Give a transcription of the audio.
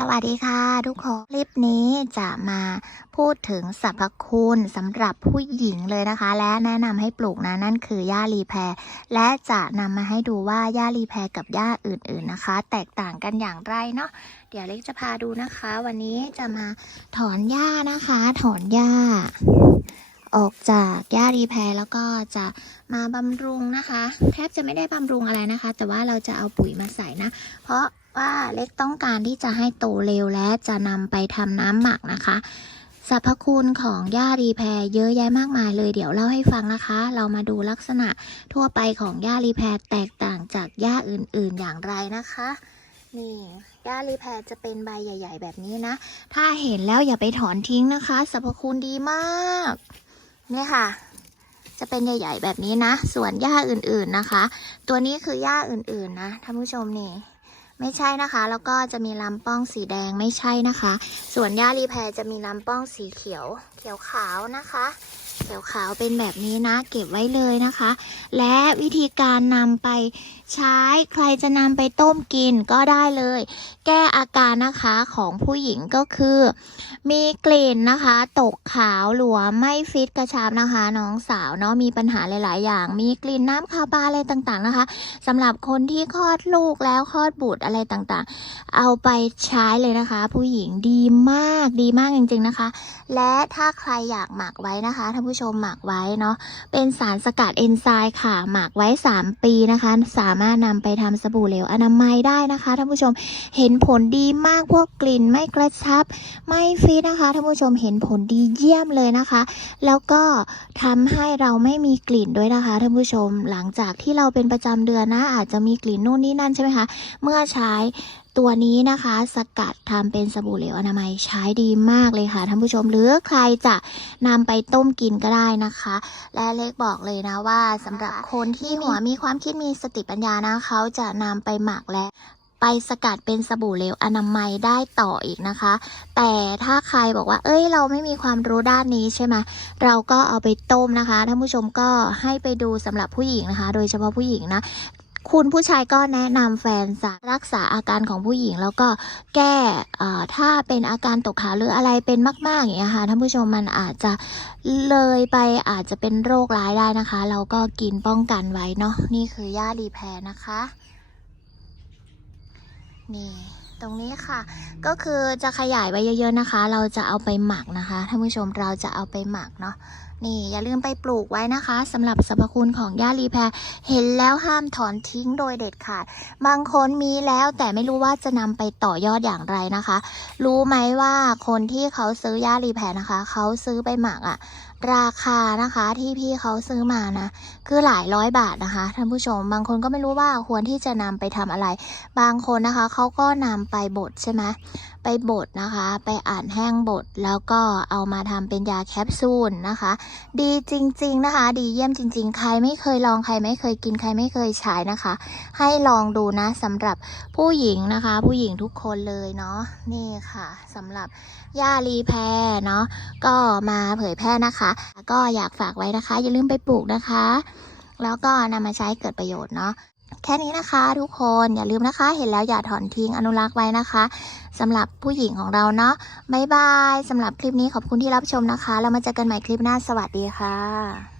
สวัสดีค่ะทุกคนคลิปนี้จะมาพูดถึงสรรพคุณสำหรับผู้หญิงเลยนะคะ และแนะนำให้ปลูกนะนั่นคือหญ้ารีแพรและจะนำมาให้ดูว่าหญ้ารีแพรกับหญ้าอื่นๆนะคะ แตกต่างกันอย่างไรเนาะเดี๋ยวเล็กจะพาดูนะคะ วันนี้จะมาถอนหญ้านะคะ ถอนหญ้าออกจากหญ้ารีแพรแล้วก็จะมาบำรุงนะคะ แทบจะไม่ได้บำรุงอะไรนะคะ แต่ว่าเราจะเอาปุ๋ยมาใส่นะ เพราะ ว่าเล็กต้องการที่จะให้โตเร็วและจะนำไปทำน้ำหมักนะคะสรรพคุณของหญ้ารีแพรเยอะแยะมากมายเลยเดี๋ยวเล่าให้ฟังนะคะ เรามาดูลักษณะทั่วไปของหญ้ารีแพรแตกต่างจากหญ้าอื่นๆอย่างไรนะคะนี่หญ้ารีแพรจะเป็นใบใหญ่ ๆ แบบนี้นะ ถ้าเห็นแล้วอย่าไปถอนทิ้งนะคะสรรพคุณดีมากเนี่ยค่ะ จะเป็นใหญ่ ๆ แบบนี้นะ ส่วนหญ้าอื่นๆนะคะ ตัวนี้คือหญ้าอื่นๆนะท่านผู้ชมนี่ ไม่ใช่นะคะ แล้วก็จะมีลำป้องสีแดงไม่ใช่นะคะ ส่วนหญ้ารีแพรจะมีลำป้องสีเขียว เขียวขาวนะคะ ขียวขาวเป็นแบบนี้นะ เก็บไว้เลยนะคะ และวิธีการนำไปใช้ใครจะนำไปต้มกินก็ได้เลย แก้อาการนะคะของผู้หญิงก็คือ มีกลิ่นนะคะ ตกขาวหลวมไม่ฟิตกระชับนะคะ น้องสาวเนาะมีปัญหาหลาย ๆ อย่าง มีกลิ่นน้ำคาวปลาอะไรต่างๆนะคะสำหรับคนที่คลอดลูกแล้วคลอดบุตรอะไรต่างๆ เอาไปใช้เลยนะคะ ผู้หญิงดีมากดีมากจริง ๆ นะคะ และถ้าใครอยากหมักไว้นะคะท่านผู้ชมหมักไว้เนาะเป็นสารสกัดเอนไซม์ค่ะ หมักไว้ 3 ปีนะคะ สามารถนำไปทำสบู่เหลวอนามัยได้นะคะท่านผู้ชมเห็นผลดีมากพวกกลิ่นไม่กระชับ ไม่ฟิตนะคะท่านผู้ชมเห็นผลดีเยี่ยมเลยนะคะ แล้วก็ทำให้เราไม่มีกลิ่นด้วยนะคะท่านผู้ชมหลังจากที่เราเป็นประจำเดือนนะอาจจะมีกลิ่นนู่นนี่นั่นใช่ไหมคะเมื่อใช้ ตัวนี้นะคะสกัดทำเป็นสบู่เหลวอนามัยใช้ดีมากเลยค่ะท่านผู้ชมหรือใครจะนำไปต้มกินก็ได้นะคะ และเล็กบอกเลยนะว่าสำหรับคนที่หัวมีความคิดมีสติปัญญานะเขาจะนำไปหมักและไปสกัดเป็นสบู่เหลวอนามัยได้ต่ออีกนะคะ แต่ถ้าใครบอกว่า เอ้ย เราไม่มีความรู้ด้านนี้ใช่ไหมเราก็เอาไปต้มนะคะท่านผู้ชมก็ให้ไปดูสำหรับผู้หญิงนะคะ โดยเฉพาะผู้หญิงนะ คุณผู้ชายก็แนะนำแฟนรักษาอาการของผู้หญิง แล้วก็แก้ถ้าเป็นอาการตกขาวหรืออะไรเป็นมากๆอย่างเงี้ยค่ะท่านผู้ชมมันอาจจะเลยไปอาจจะเป็นโรคร้ายได้นะคะ เราก็กินป้องกันไว้เนาะนี่คือย่ารีแพรนะคะนี่ ตรงนี้ค่ะ ก็คือจะขยายไว้เยอะๆนะคะ เราจะเอาไปหมักนะคะท่านผู้ชมเราจะเอาไปหมักเนาะนี่อย่าลืมไปปลูกไว้นะคะสำหรับสรรพคุณของหญ้ารีแพรเห็นแล้วห้ามถอนทิ้งโดยเด็ดขาด บางคนมีแล้วแต่ไม่รู้ว่าจะนำไปต่อยอดอย่างไรนะคะ รู้ไหมว่าคนที่เขาซื้อหญ้ารีแพรนะคะ เขาซื้อไปหมักอะราคานะคะที่พี่เขาซื้อมานะ คือหลายร้อยบาทนะคะท่านผู้ชม บางคนก็ไม่รู้ว่าควรที่จะนำไปทำอะไร บางคนนะคะเขาก็นำไปบดใช่ไหมไปบดนะคะ ไปอ่านแห้งบดแล้วก็เอามาทำเป็นยาแคปซูลนะคะ ดีจริง ๆนะคะ ดีเยี่ยมจริง ๆ ใครไม่เคยลองใครไม่เคยกินใครไม่เคยใช้นะคะ ให้ลองดูนะสำหรับผู้หญิงนะคะ ผู้หญิงทุกคนเลยเนาะนี่ค่ะสำหรับยารีแพรเนาะก็มาเผยแพร่นะคะ ก็อยากฝากไว้นะคะ อย่าลืมไปปลูกนะคะ แล้วก็นำมาใช้เกิดประโยชน์เนาะ แค่นี้นะคะ ทุกคนอย่าลืมนะคะ เห็นแล้วอย่าถอนทิ้งอนุรักษ์ไว้นะคะสำหรับผู้หญิงของเราเนาะบ๊ายบายสำหรับคลิปนี้ขอบคุณที่รับชมนะคะ แล้วมาเจอกันใหม่คลิปหน้าสวัสดีค่ะ